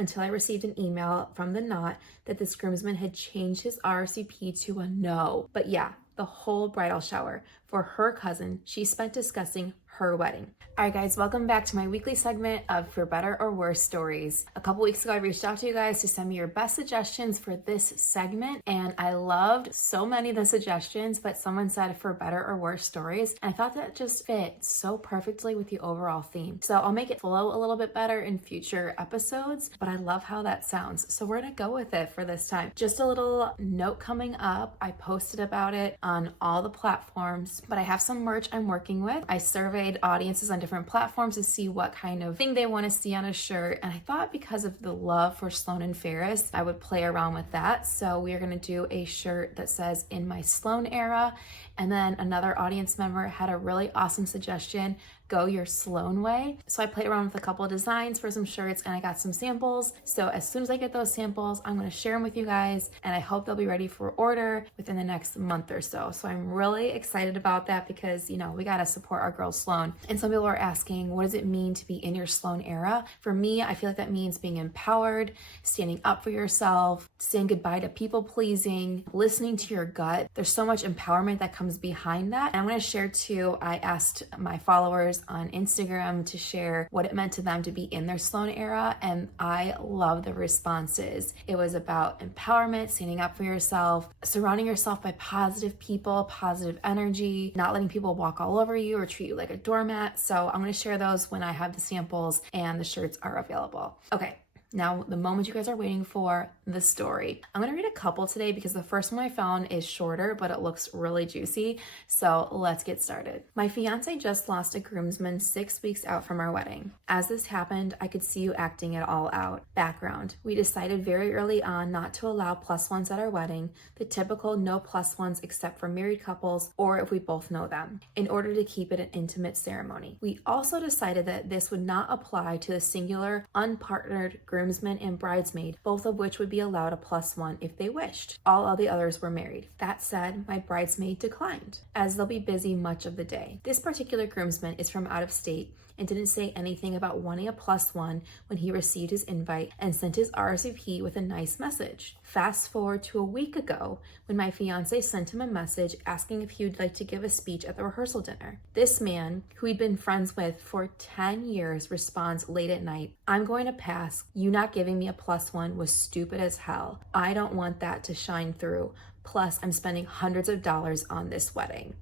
until I received an email from the knot that this groomsman had changed his RSVP to a no. But yeah, the whole bridal shower for her cousin she spent discussing her wedding. All right, guys, welcome back to my weekly segment of For Better or Worse stories. A couple weeks ago, I reached out to you guys to send me your best suggestions for this segment, and I loved so many of the suggestions, but someone said For Better or Worse stories, and I thought that just fit so perfectly with the overall theme. So I'll make it flow a little bit better in future episodes, but I love how that sounds. So we're gonna go with it for this time. Just a little note coming up. I posted about it on all the platforms, but I have some merch I'm working with. I surveyed audiences on different platforms to see what kind of thing they want to see on a shirt, and I thought because of the love for Sloan and Ferris, I would play around with that. So we are going to do a shirt that says "In My Sloan Era," and then another audience member had a really awesome suggestion, "Go Your Sloan Way." So I played around with a couple of designs for some shirts, and I got some samples. So as soon as I get those samples, I'm going to share them with you guys, and I hope they'll be ready for order within the next month or so. So I'm really excited about that because, you know, we got to support our girl Sloan. And some people are asking, what does it mean to be in your Sloan era? For me, I feel like that means being empowered, standing up for yourself, saying goodbye to people pleasing, listening to your gut. There's so much empowerment that comes behind that. And I'm going to share too, I asked my followers on Instagram to share what it meant to them to be in their Sloan era, and I love the responses. It was about empowerment, standing up for yourself, surrounding yourself by positive people, positive energy, not letting people walk all over you or treat you like a doormat. So I'm going to share those when I have the samples and the shirts are available. Okay. Now, the moment you guys are waiting for, the story. I'm going to read a couple today because the first one I found is shorter, but it looks really juicy. So let's get started. My fiance just lost a groomsman 6 weeks out from our wedding. As this happened, I could see you acting it all out. Background. We decided very early on not to allow +1s at our wedding, the typical no +1s except for married couples or if we both know them, in order to keep it an intimate ceremony. We also decided that this would not apply to the singular, unpartnered groomsman and bridesmaid, both of which would be allowed a +1 if they wished. All of the others were married. That said, my bridesmaid declined, as they'll be busy much of the day. This particular groomsman is from out of state and didn't say anything about wanting a +1 when he received his invite and sent his RSVP with a nice message. Fast forward to a week ago when my fiance sent him a message asking if he would like to give a speech at the rehearsal dinner. This man, who he'd been friends with for 10 years, responds late at night, "I'm going to pass. You not giving me a +1 was stupid as hell. I don't want that to shine through. Plus, I'm spending hundreds of dollars on this wedding."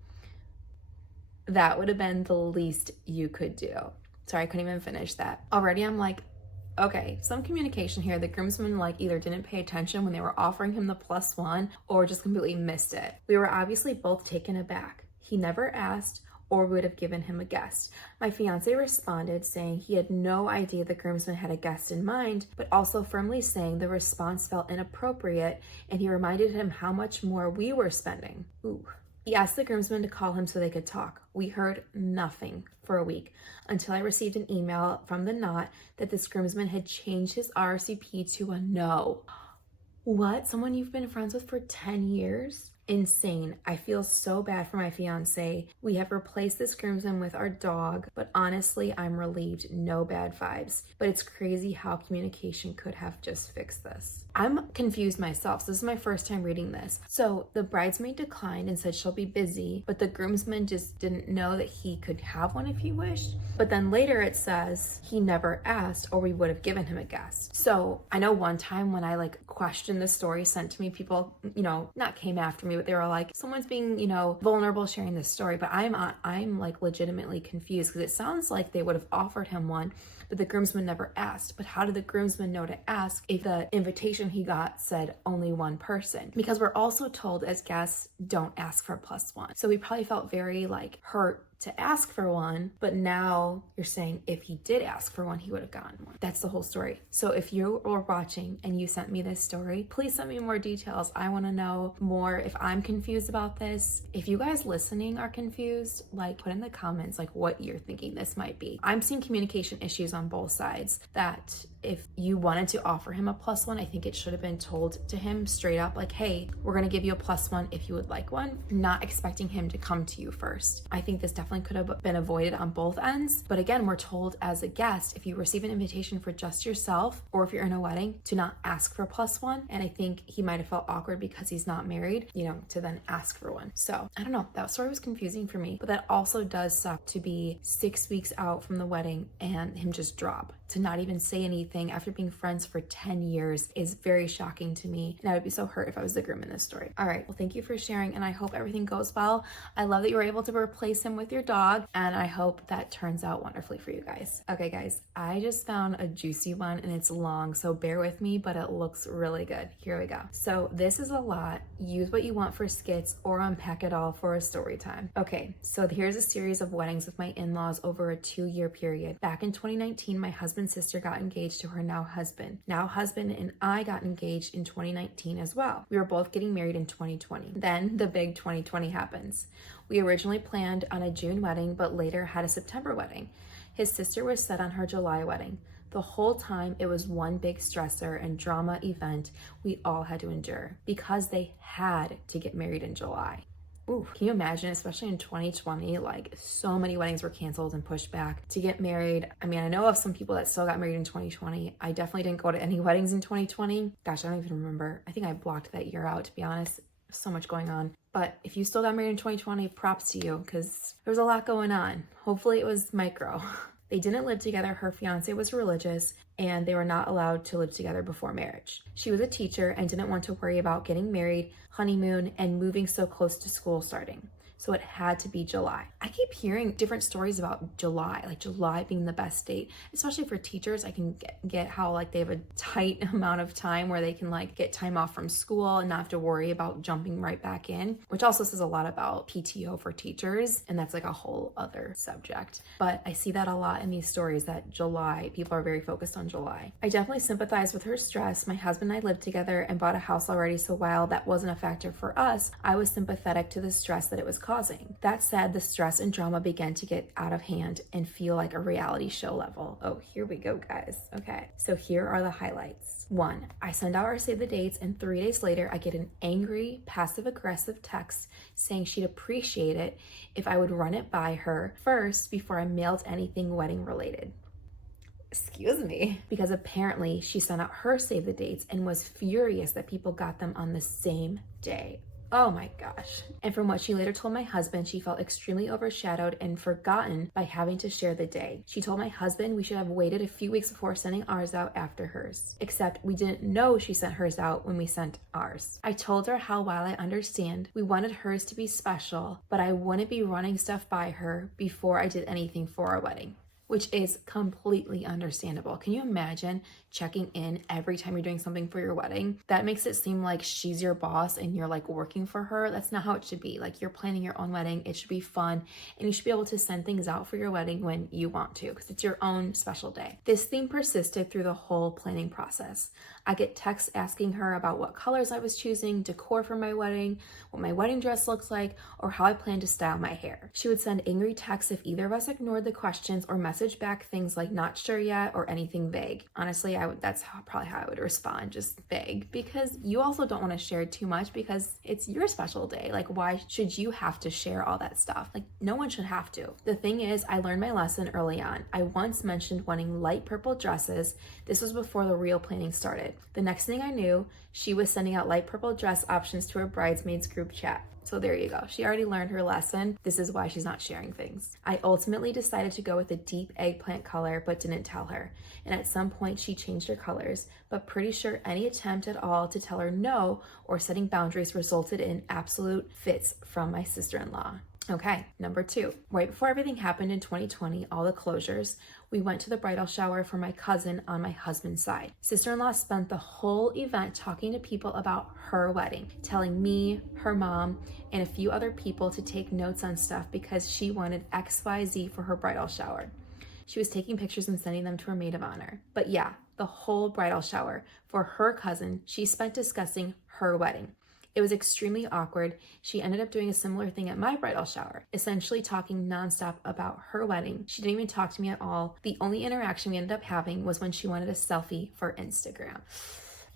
That would have been the least you could do. Sorry, I couldn't even finish that. Already I'm like, okay, some communication here. The groomsmen either didn't pay attention when they were offering him the +1 or just completely missed it. We were obviously both taken aback. He never asked or would have given him a guest. My fiance responded saying he had no idea the groomsman had a guest in mind, but also firmly saying the response felt inappropriate and he reminded him how much more we were spending. Ooh. He asked the groomsman to call him so they could talk. We heard nothing for a week until I received an email from the knot that this groomsman had changed his RSVP to a no. What? Someone you've been friends with for 10 years? Insane. I feel so bad for my fiance. We have replaced this groomsman with our dog, but honestly, I'm relieved. No bad vibes. But it's crazy how communication could have just fixed this. I'm confused myself. So this is my first time reading this. So the bridesmaid declined and said she'll be busy, but the groomsman just didn't know that he could have one if he wished. But then later it says he never asked or we would have given him a guest. So I know one time when I questioned the story sent to me, people, not came after me, but they were like, someone's being, vulnerable sharing this story. But I'm legitimately confused because it sounds like they would have offered him one, but the groomsman never asked. But how did the groomsman know to ask if the invitation he got said only one person? Because we're also told as guests, don't ask for a +1. So we probably felt very hurt to ask for one, but now you're saying if he did ask for one, he would have gotten one. That's the whole story. So if you are watching and you sent me this story, please send me more details. I want to know more if I'm confused about this. If you guys listening are confused, put in the comments what you're thinking this might be. I'm seeing communication issues on both sides that if you wanted to offer him a +1, I think it should have been told to him straight up, like, hey, we're gonna give you a +1 if you would like one, not expecting him to come to you first. I think this definitely could have been avoided on both ends. But again, we're told as a guest, if you receive an invitation for just yourself, or if you're in a wedding, to not ask for a +1. And I think he might have felt awkward because he's not married, to then ask for one. So I don't know, that story was confusing for me. But that also does suck to be 6 weeks out from the wedding and him just drop. To not even say anything after being friends for 10 years is very shocking to me. And I would be so hurt if I was the groom in this story. All right, well, thank you for sharing, and I hope everything goes well. I love that you were able to replace him with your dog, and I hope that turns out wonderfully for you guys. Okay, guys, I just found a juicy one, and it's long, so bear with me, but it looks really good. Here we go. So this is a lot. Use what you want for skits or unpack it all for a story time. Okay, so here's a series of weddings with my in-laws over a 2-year period. Back in 2019, my husband's sister got engaged to her now husband. Now husband and I got engaged in 2019 as well. We were both getting married in 2020. Then the big 2020 happens. We originally planned on a June wedding, but later had a September wedding. His sister was set on her July wedding. The whole time it was one big stressor and drama event we all had to endure because they had to get married in July. Ooh, can you imagine, especially in 2020, like so many weddings were canceled and pushed back to get married. I mean, I know of some people that still got married in 2020. I definitely didn't go to any weddings in 2020. Gosh, I don't even remember. I think I blocked that year out, to be honest. So much going on. But if you still got married in 2020, props to you, because there was a lot going on. Hopefully it was micro. They didn't live together. Her fiance was religious, and they were not allowed to live together before marriage. She was a teacher and didn't want to worry about getting married, honeymoon, and moving so close to school starting. So it had to be July. I keep hearing different stories about July, like July being the best date, especially for teachers. I can get how like they have a tight amount of time where they can like get time off from school and not have to worry about jumping right back in, which also says a lot about PTO for teachers. And that's like a whole other subject. But I see that a lot in these stories that July, people are very focused on July. I definitely sympathize with her stress. My husband and I lived together and bought a house already. So while that wasn't a factor for us, I was sympathetic to the stress that it was causing. That said, the stress and drama began to get out of hand and feel like a reality show level. Oh, here we go, guys. Okay, so here are the highlights. 1, I send out our save the dates, and 3 days later, I get an angry, passive-aggressive text saying she'd appreciate it if I would run it by her first before I mailed anything wedding related. Excuse me. Because apparently she sent out her save the dates and was furious that people got them on the same day. Oh my gosh. And from what she later told my husband, she felt extremely overshadowed and forgotten by having to share the day. She told my husband we should have waited a few weeks before sending ours out after hers. Except we didn't know she sent hers out when we sent ours. I told her how while I understand we wanted hers to be special, but I wouldn't be running stuff by her before I did anything for our wedding. Which is completely understandable. Can you imagine checking in every time you're doing something for your wedding? That makes it seem like she's your boss and you're like working for her. That's not how it should be. Like, you're planning your own wedding. It should be fun, and you should be able to send things out for your wedding when you want to, because it's your own special day. This theme persisted through the whole planning process. I get texts asking her about what colors I was choosing, decor for my wedding, what my wedding dress looks like, or how I plan to style my hair. She would send angry texts if either of us ignored the questions or message back things like not sure yet or anything vague. Honestly, that's probably how I would respond, just vague, because you also don't want to share too much because it's your special day. Like, why should you have to share all that stuff? Like, no one should have to. The thing is, I learned my lesson early on. I once mentioned wanting light purple dresses. This was before the real planning started. The next thing I knew, she was sending out light purple dress options to her bridesmaids group chat. So there you go. She already learned her lesson. This is why she's not sharing things. I ultimately decided to go with a deep eggplant color, but didn't tell her. And at some point she changed her colors, but pretty sure any attempt at all to tell her no or setting boundaries resulted in absolute fits from my sister-in-law. Okay, number 2. Right before everything happened in 2020, all the closures, we went to the bridal shower for my cousin on my husband's side. Sister-in-law spent the whole event talking to people about her wedding, telling me, her mom, and a few other people to take notes on stuff because she wanted XYZ for her bridal shower. She was taking pictures and sending them to her maid of honor. But yeah, the whole bridal shower for her cousin, she spent discussing her wedding. It was extremely awkward. She ended up doing a similar thing at my bridal shower, essentially talking nonstop about her wedding. She didn't even talk to me at all. The only interaction we ended up having was when she wanted a selfie for Instagram.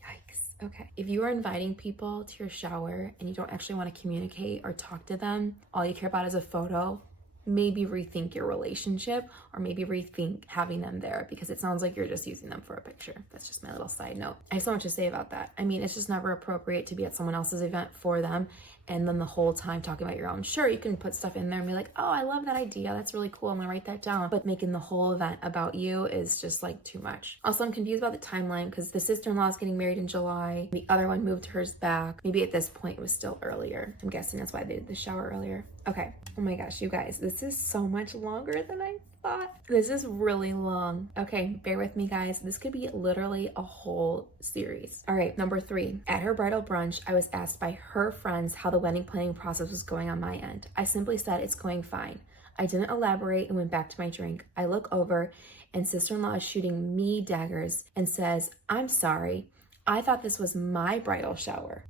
Yikes. Okay. If you are inviting people to your shower and you don't actually want to communicate or talk to them, all you care about is a photo, maybe rethink your relationship, or maybe rethink having them there, because it sounds like you're just using them for a picture. That's just my little side note. I have so much to say about that. I mean, it's just never appropriate to be at someone else's event for them and then the whole time talking about your own. Sure, you can put stuff in there and be like, oh, I love that idea. That's really cool. I'm gonna write that down. But making the whole event about you is just like too much. Also, I'm confused about the timeline because the sister-in-law is getting married in July. The other one moved hers back. Maybe at this point it was still earlier. I'm guessing that's why they did the shower earlier. Okay. Oh my gosh, you guys, this is so much longer than I thought. This is really long. Okay, bear with me, guys. This could be literally a whole series. All right, number 3. At her bridal brunch, I was asked by her friends how the wedding planning process was going on my end. I simply said it's going fine. I didn't elaborate and went back to my drink. I look over and sister-in-law is shooting me daggers and says, I'm sorry. I thought this was my bridal shower.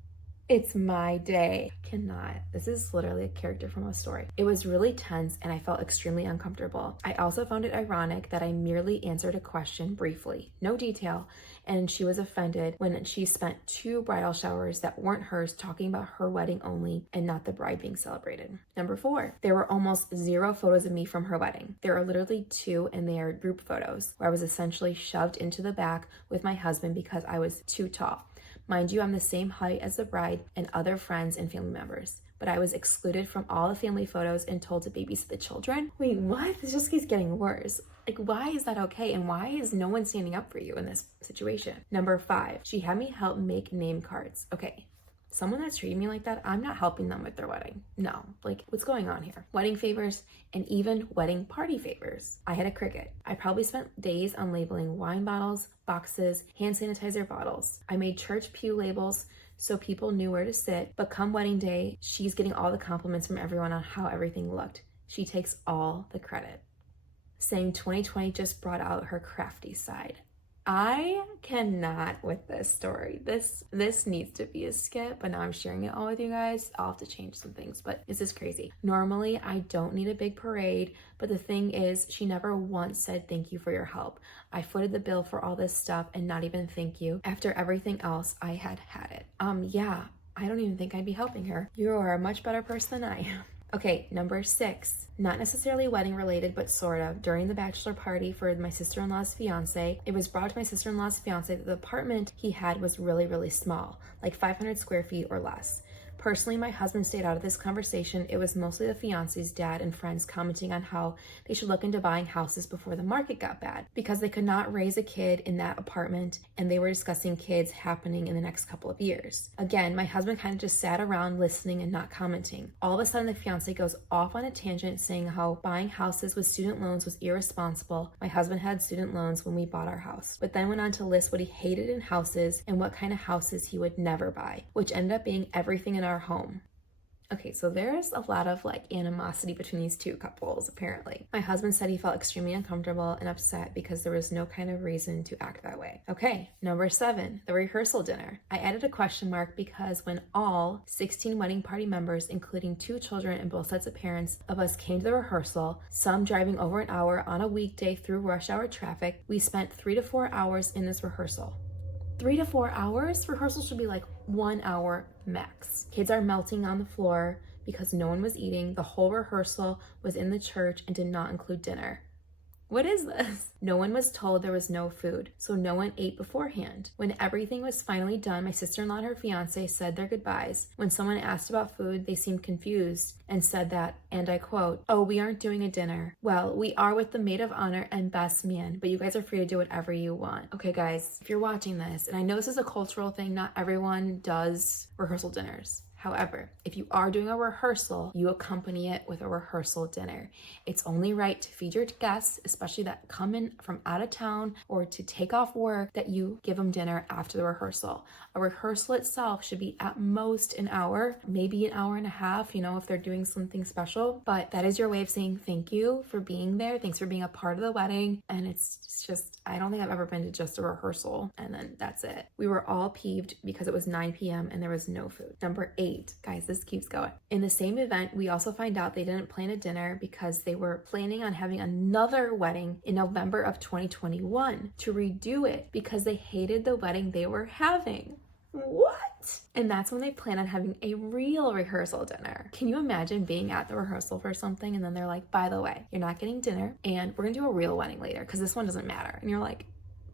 It's my day. Cannot. This is literally a character from a story. It was really tense and I felt extremely uncomfortable. I also found it ironic that I merely answered a question briefly, no detail, and she was offended when she spent 2 bridal showers that weren't hers talking about her wedding only and not the bride being celebrated. Number 4, there were almost 0 photos of me from her wedding. There are literally 2 and they are group photos where I was essentially shoved into the back with my husband because I was too tall. Mind you, I'm the same height as the bride and other friends and family members, but I was excluded from all the family photos and told to babysit the children. Wait, what? This just keeps getting worse. Like, why is that okay? And why is no one standing up for you in this situation? Number 5, she had me help make name cards. Okay. Someone that's treating me like that, I'm not helping them with their wedding. No, like, what's going on here? Wedding favors and even wedding party favors. I had a cricket. I probably spent days on labeling wine bottles, boxes, hand sanitizer bottles. I made church pew labels so people knew where to sit, but come wedding day, she's getting all the compliments from everyone on how everything looked. She takes all the credit, saying 2020 just brought out her crafty side. I cannot with this story. This needs to be a skip, but now I'm sharing it all with you guys. I'll have to change some things, but this is crazy. Normally, I don't need a big parade, but the thing is, she never once said thank you for your help. I footed the bill for all this stuff and not even thank you after everything else I had it. Yeah, I don't even think I'd be helping her. You are a much better person than I am. Okay, number 6, not necessarily wedding related, but sort of. During the bachelor party for my sister-in-law's fiance, it was brought to my sister-in-law's fiance that the apartment he had was really, really small, like 500 square feet or less. Personally, my husband stayed out of this conversation. It was mostly the fiance's dad and friends commenting on how they should look into buying houses before the market got bad because they could not raise a kid in that apartment, and they were discussing kids happening in the next couple of years. Again, my husband kind of just sat around listening and not commenting. All of a sudden, the fiance goes off on a tangent saying how buying houses with student loans was irresponsible. My husband had student loans when we bought our house, but then went on to list what he hated in houses and what kind of houses he would never buy, which ended up being everything in our home. Okay, so there's a lot of like animosity between these 2 couples, apparently. My husband said he felt extremely uncomfortable and upset because there was no kind of reason to act that way. Okay, number 7, the rehearsal dinner. I added a question mark because when all 16 wedding party members, including 2 children and both sets of parents of us, came to the rehearsal, some driving over an hour on a weekday through rush hour traffic, we spent 3 to 4 hours in this rehearsal. 3 to 4 hours? Rehearsal should be like 1 hour max. Kids are melting on the floor because no one was eating. The whole rehearsal was in the church and did not include dinner. What is this? No one was told there was no food, so no one ate beforehand. When everything was finally done, my sister-in-law and her fiance said their goodbyes. When someone asked about food, they seemed confused and said that, and I quote, "Oh, we aren't doing a dinner. Well, we are with the maid of honor and best man, but you guys are free to do whatever you want." Okay, guys, if you're watching this, and I know this is a cultural thing, not everyone does rehearsal dinners. However, if you are doing a rehearsal, you accompany it with a rehearsal dinner. It's only right to feed your guests, especially that come in from out of town or to take off work, that you give them dinner after the rehearsal. A rehearsal itself should be at most an hour, maybe an hour and a half, if they're doing something special. But that is your way of saying thank you for being there. Thanks for being a part of the wedding. And it's just, I don't think I've ever been to just a rehearsal and then that's it. We were all peeved because it was 9 p.m. and there was no food. Number 8, guys, this keeps going. In the same event, we also find out they didn't plan a dinner because they were planning on having another wedding in November of 2021 to redo it because they hated the wedding they were having. What? And that's when they plan on having a real rehearsal dinner. Can you imagine being at the rehearsal for something and then they're like, by the way, you're not getting dinner and we're gonna do a real wedding later because this one doesn't matter. And you're like,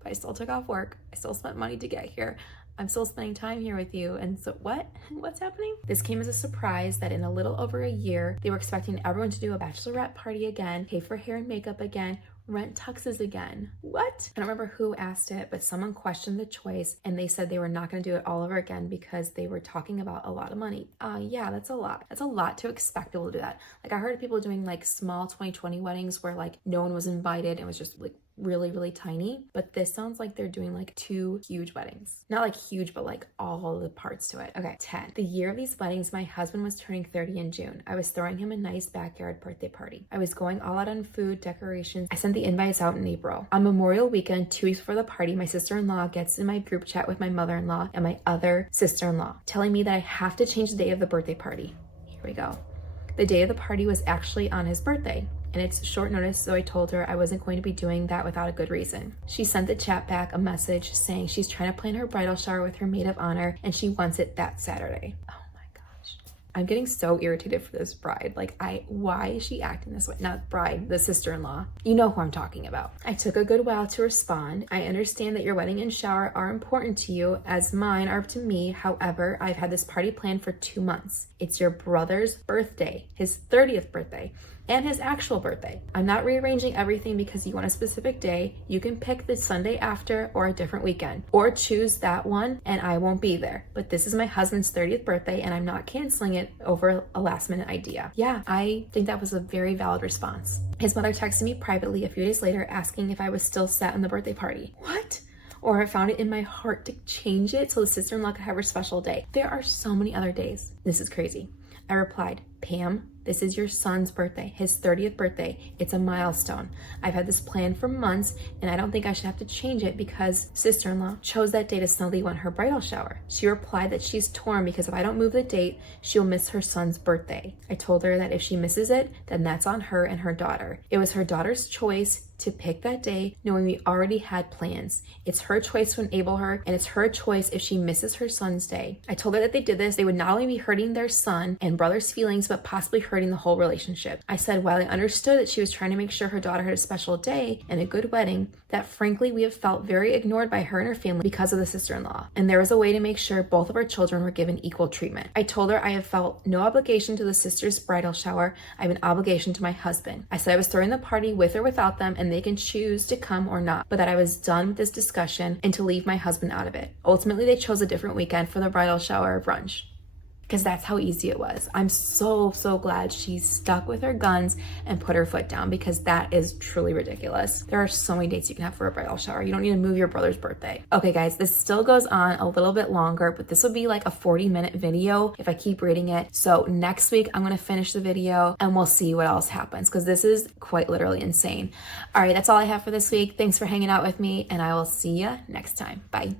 but I still took off work. I still spent money to get here. I'm still spending time here with you. And so what's happening? This came as a surprise that in a little over a year, they were expecting everyone to do a bachelorette party again, pay for hair and makeup again, rent tuxes again. What? I don't remember who asked it, but someone questioned the choice and they said they were not going to do it all over again because they were talking about a lot of money. Yeah, that's a lot. That's a lot to expect people to do that. Like I heard of people doing like small 2020 weddings where like no one was invited and it was just like really, really tiny. But this sounds like they're doing like 2 huge weddings. Not like huge, but like all the parts to it. Okay, 10. The year of these weddings, my husband was turning 30 in June. I was throwing him a nice backyard birthday party. I was going all out on food, decorations. I sent the invites out in April. On Memorial weekend, 2 weeks before the party, my sister-in-law gets in my group chat with my mother-in-law and my other sister-in-law, telling me that I have to change the day of the birthday party. Here we go. The day of the party was actually on his birthday. And it's short notice, so I told her I wasn't going to be doing that without a good reason. She sent the chat back a message saying she's trying to plan her bridal shower with her maid of honor and she wants it that Saturday. Oh my gosh. I'm getting so irritated for this bride. Like, why is she acting this way? Not bride, the sister-in-law. You know who I'm talking about. I took a good while to respond. I understand that your wedding and shower are important to you, as mine are to me. However, I've had this party planned for 2 months. It's your brother's birthday, his 30th birthday. And his actual birthday. I'm not rearranging everything because you want a specific day. You can pick the Sunday after or a different weekend, or choose that one and I won't be there. But this is my husband's 30th birthday and I'm not canceling it over a last minute idea. Yeah, I think that was a very valid response. His mother texted me privately a few days later asking if I was still set on the birthday party. What? Or I found it in my heart to change it so the sister-in-law could have her special day. There are so many other days. This is crazy. I replied, Pam, this is your son's birthday, his 30th birthday. It's a milestone. I've had this planned for months and I don't think I should have to change it because sister-in-law chose that day to snugly want her bridal shower. She replied that she's torn because if I don't move the date, she'll miss her son's birthday. I told her that if she misses it, then that's on her and her daughter. It was her daughter's choice to pick that day, knowing we already had plans. It's her choice to enable her, and it's her choice if she misses her son's day. I told her that they did this, they would not only be hurting their son and brother's feelings, but possibly hurting the whole relationship. I said while I understood that she was trying to make sure her daughter had a special day and a good wedding, that frankly we have felt very ignored by her and her family because of the sister-in-law, and there was a way to make sure both of our children were given equal treatment. I told her I have felt no obligation to the sister's bridal shower. I have an obligation to my husband. I said I was throwing the party with or without them, and they can choose to come or not, but that I was done with this discussion and to leave my husband out of it. Ultimately, they chose a different weekend for the bridal shower brunch, because that's how easy it was. I'm so glad she stuck with her guns and put her foot down, because that is truly ridiculous. There are so many dates you can have for a bridal shower. You don't need to move your brother's birthday. Okay guys, this still goes on a little bit longer, but this will be like a 40-minute video if I keep reading it. So next week I'm gonna finish the video and we'll see what else happens, because this is quite literally insane. All right, that's all I have for this week. Thanks for hanging out with me and I will see you next time. Bye.